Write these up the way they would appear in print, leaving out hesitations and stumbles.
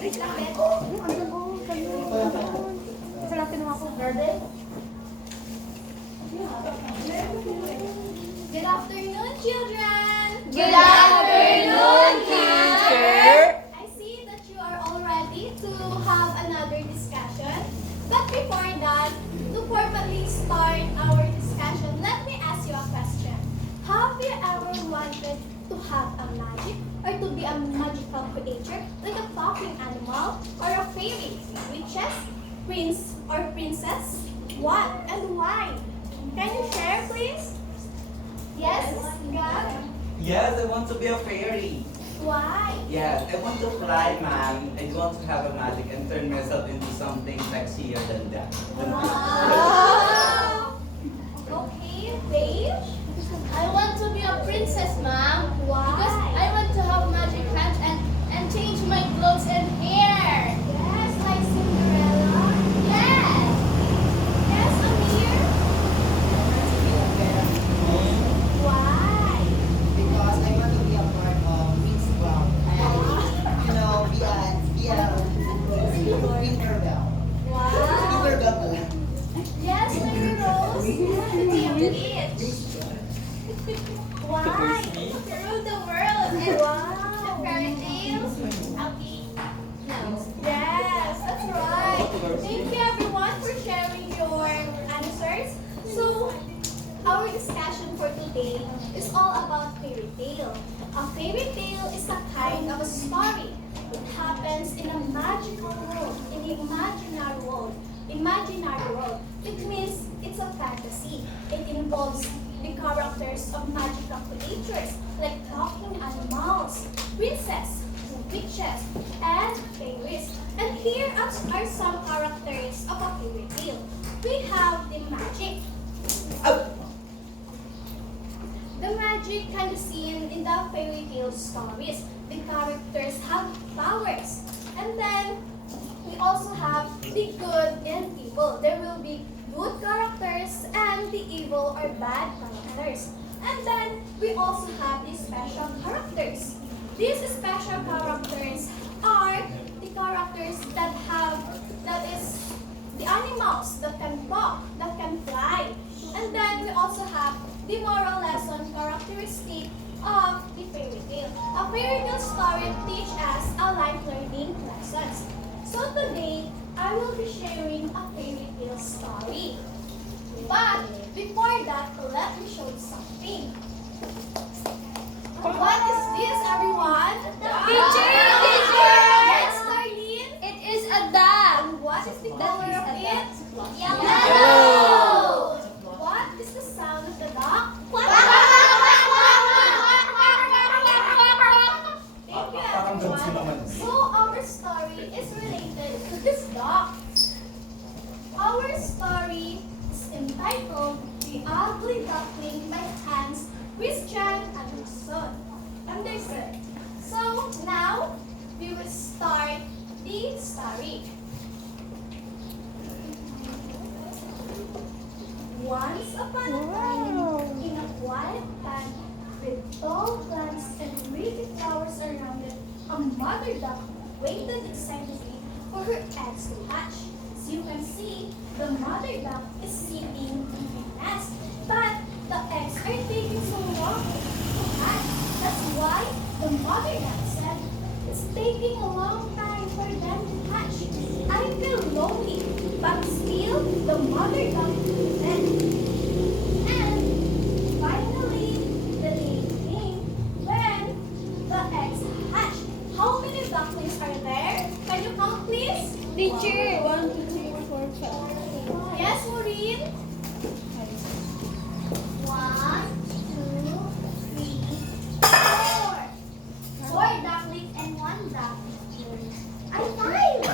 Wait lang, Bet. Isa lang kinuha ko. Garden? Good afternoon, children! Good afternoon, teacher! I see that you are all ready to have another discussion. But before that, to formally start our discussion, let me ask you a question. Have you ever wanted to have a magic or to be a magical creature like a talking animal or a fairy, witches, prince or princess? What and why? Can you share, please? Yes, God? Yes, I want to be a fairy. Why? Yes, I want to fly, ma'am. I want to have a magic and turn myself into something sexier than that. Wow! Okay, Paige? I want to be a princess, ma'am. Why? Because I want to have magic hands and change my clothes and hair. Yes, like Cinderella. Yes. Yes, Amir. Why? Because I want to be a part of Miss World and be a Tinkerbell. Wow. Tinkerbell pala. Yes, Mary Rose. To be a witch. Why? To rule the world and the Wow. fairy tales. I'll be Yes, that's right. Thank you everyone for sharing your answers. So, our discussion for today is all about fairy tale. A fairy tale is a kind of a story. It happens in a magical world, in the imaginary world. Imaginary world. It means it's a fantasy. It involves the characters of magical creatures like talking animals, princess, witches, and fairies. And here are some characters of a fairy tale. We have the magic. The magic can be seen in the fairy tale stories. The characters have powers. And then we also have the good and evil. There will be good characters and the evil or bad characters. And then we also have the special characters. These special characters are the characters that is the animals that can talk, that can fly. And then we also have the moral lesson characteristic of the fairy tale. A fairy tale story teaches us a life learning lessons. So today, I will be sharing a fairy tale story. But before that, let me show you something. What is this, everyone? Teacher! Yes, Darlene. It is a dog. And what is the color of it? Yellow. What is the sound of the dog? Thank you, everyone. So our story is related to this dog. Our story is entitled The Ugly Duckling by Hans Christian Andersen. So now we will start the story. Once upon a time, in a quiet pond with tall plants and pretty flowers around it, a mother duck waited excitedly for her eggs to hatch. As you can see, the mother duck is sitting in her nest, but the eggs are taking so long to hatch. That's why the mother duck said, "It's taking a long time for them to hatch. I feel lonely," but still the mother duck went. And finally, the day came when the eggs hatched. How many ducklings are there? Can you count, please? Teacher. 1, 2, 3, 4, 5. Yes, Maureen? 1, 2, 3, 4. 4 ducklings and 1 duck. I'm 5.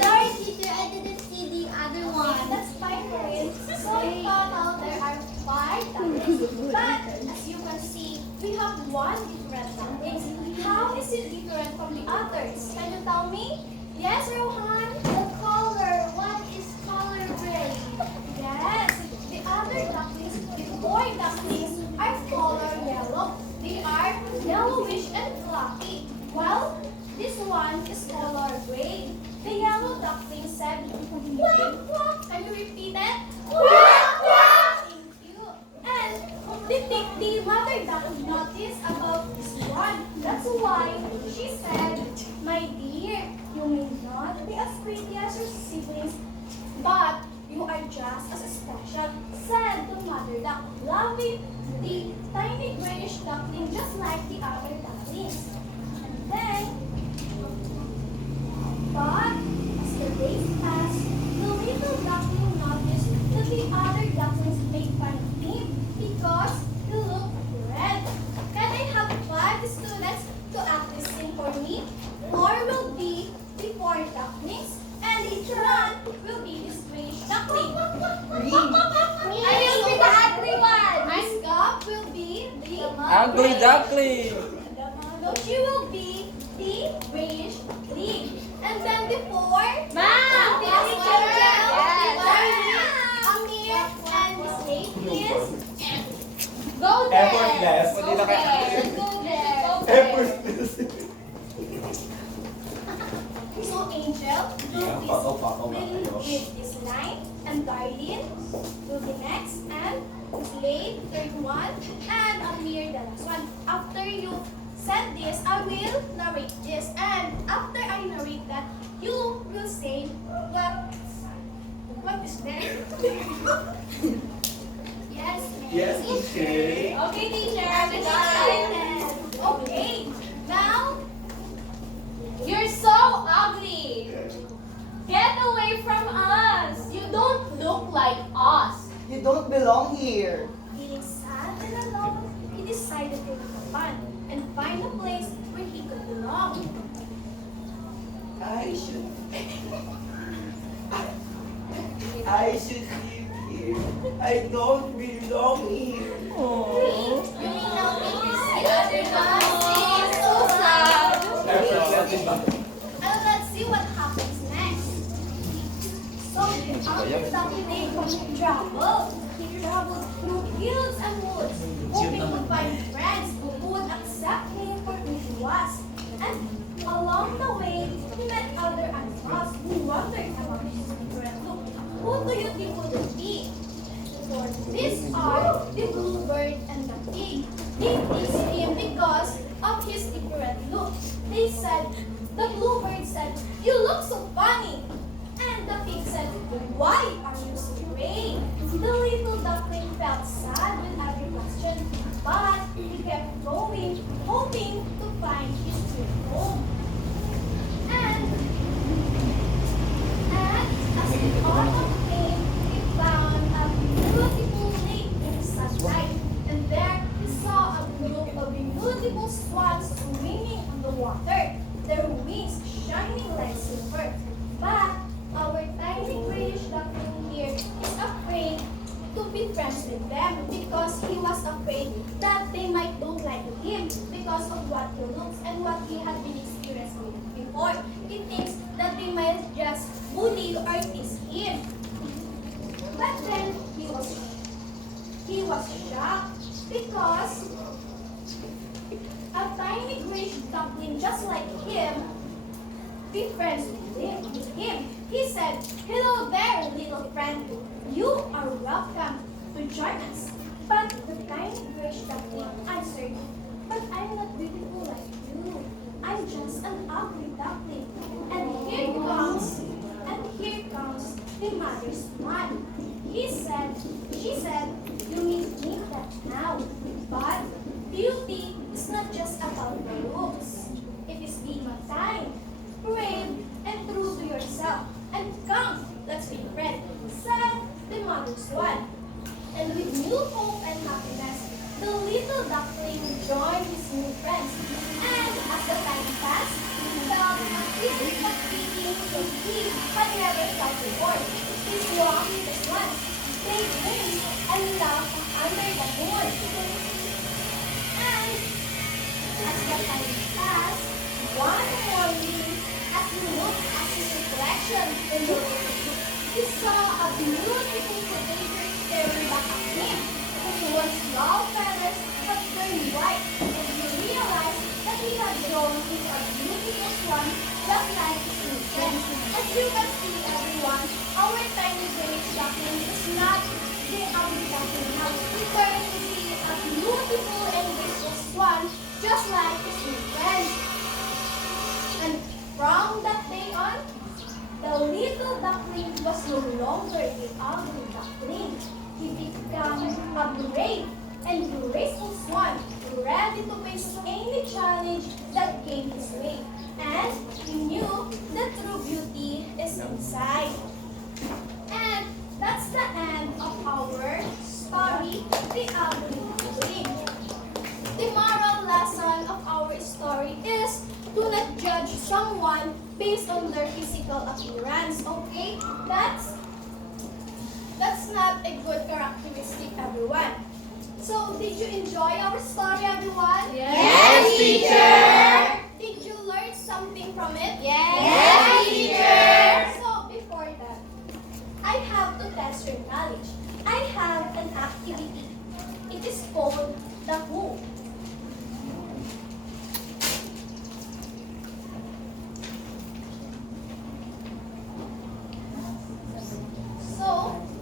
Sorry, teacher. I didn't see the other Okay, one. that's 5, Maureen. So in total, there are 5 ducklings. But as you can see, we have 1 different ducklings. How is it different from the others? Can you tell me? Yes, Rohan? The color. One is color gray. Yes. The other ducklings, the boy ducklings, are color yellow. They are yellowish and fluffy. While this one is color gray. You may not be as pretty as your siblings, but you are just as special, said the mother duck, loving the tiny grayish duckling just like the other ducklings. And then, but as the days passed, the little duckling noticed that the other ducklings made fun of him because he looked red. Can I have 5 students to act this scene for me? 4 will be the 4 ducklings, and each one will be this grayish duckling. I will be the ugly one. Miss Gop will be the Ugly duckling. No, she will be the grayish leaf. And then the 4, Ma'am, the yes, Angel, yes. Amir, and Miss Kate is Go there. Effortless. Go there. Go there. Effortless. So Angel Yeah, will give this line, and Darlene will be next, and Slade, third one, and Amir, the last one. After you said this, I will narrate this, and after I narrate that, you will say what is there. Yes, ma'am. Yes, teacher. Okay, teacher. I'm I'm excited. excited. Okay, now You're so ugly. Get away from us. You don't look like us. You don't belong here. feeling sad and alone, he decided to have fun and find a place where he could belong. I should sleep here. I don't belong here. You may now make your seat, everyone. So sad. And let's see what happens next. So, after that day, traveled. He traveled through hills and woods, hoping to find friends who would accept him for who he was. And along the way, he met other animals who wondered about his different look. Who do you think would it be? For these are the bluebird and the pig. They teased him because of his different look. They said, the bluebird said, "You look so funny." And the pig said, "Why are you so gray?" The little duckling felt sad with every question, but he kept going, hoping to find his true home. And as the autumn came, he found a beautiful lake in the sunlight. And there he saw a group of beautiful swans swimming on the water, their wings shining like silver. But our tiny grayish duckling here is afraid to be friends with them because he was afraid that they might don't like him because of what he looks and what he had been experiencing before. He thinks that they might just bully or tease him. But then he was shocked because a tiny grayish duckling just like him be friends with him. He said, "Hello there, little friend. You are welcome to join us." But the tiny grayish duckling answered, "But I'm not beautiful like you. I'm just an ugly duckling." And here comes the mother's one. She said, "You may think that now, but beauty is not just about the looks. It is being kind, brave, and true to yourself. And come, let's be friends," said the mother's one. And with new hope and happiness, the little duckling joined his new friends. And as the time passed, he felt a feeling of feeling that he had never felt before. He swam with the swans, played games, and laughed under the moon. And as the time passed, one morning, as he looked at his reflection in the mirror, he saw a beautiful potato staring back at him. His once dull feathers had turned white, and he realized that he had grown into a beautiful swan just like his new friends. As you can see, everyone, our tiny grayish duckling is not the ugly duckling now. He turned to be a beautiful and graceful swan just like his new friends. And from that day The little duckling was no longer the ugly duckling. He became a brave and graceful swan, ready to face any challenge that came his way. And he knew that true beauty is inside. And that's the end of our story, The Ugly Duckling. The moral lesson of our story is do not judge someone based on their physical appearance, okay? That's not a good characteristic, everyone. So, did you enjoy our story, everyone? Yes, teacher. Did you learn something from it? Yes, teacher. So, before that, I have to test your knowledge. I have an activity. It is called the Who. So,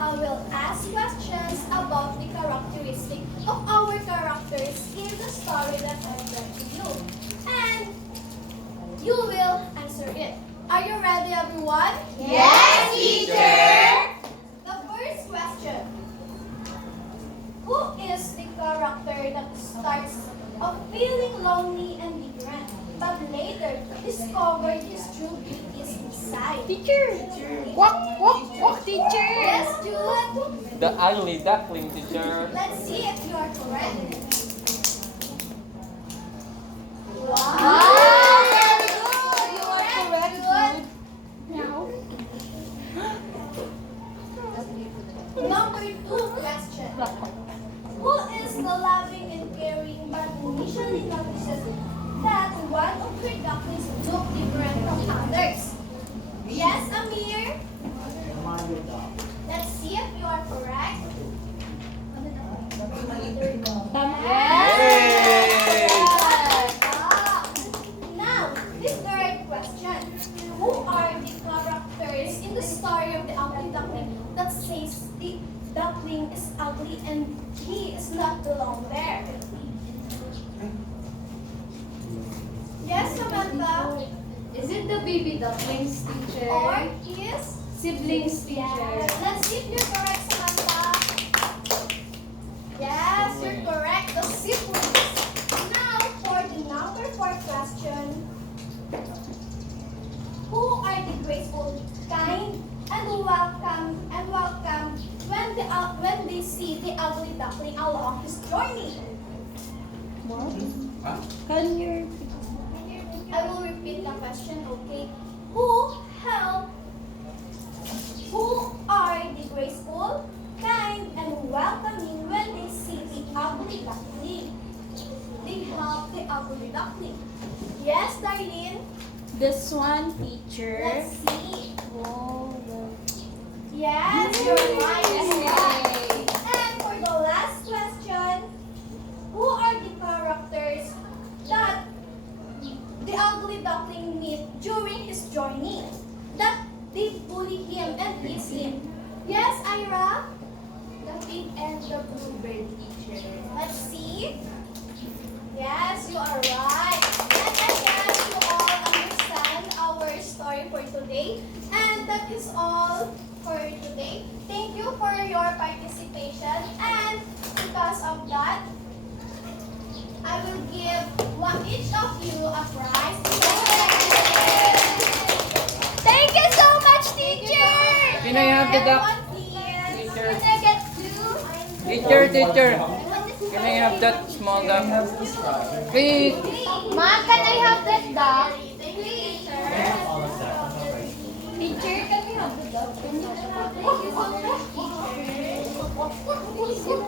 I will ask questions about the characteristic of our characters in the story that I read to you. And you will answer it. Are you ready, everyone? Yes, teacher. The first question. Who is the character that starts off feeling lonely and different, but later discovered his true beauty is inside? Teacher. Walk, teacher. Yes, Jude. The ugly duckling, teacher. Let's see if you are correct. Wow, very good. You are correct, Jude. Now. Number 2 question. Who is the loving and caring but initially notices that one of her ducklings look different from others? Yes, Amir? Let's see if you are correct. Yay! Ah. Now, the third question. Who are the characters in the story of the ugly duckling that says the duckling is ugly and he is not belong there? Yes, Samantha? Is it the baby ducklings, teacher? Or is? Siblings, teacher. Let's see if you're correct, Samantha. Yes, you're correct. The siblings. Now, for the number 4 question. Who are the graceful, kind, and welcome when they see the ugly duckling along his journey? Huh? I will repeat the question, okay? Who are the graceful, kind, and welcoming when they see the ugly duckling? They help the ugly duckling. Yes, Darlene? The swan, teacher. Let's see. Oh, Yes, you're right. Yay. And for the last question, who are the characters that the ugly duckling meet during his journey? That they bully him and tease him. Yes, Ira? The pig and the bluebird, teacher. Let's see. Yes, you are right. And I guess you all understand our story for today. And that is all for today. Thank you for your participation. And because of that, I will give each of you a prize. Thank you so much, teacher! Can I have the duck? Everyone, please. Teacher. Can I get 2? Teacher. Can I have that small duck? Please. Ma, can I have that duck? Thank you, teacher. Teacher, can we have the duck? Thank you so much, teacher.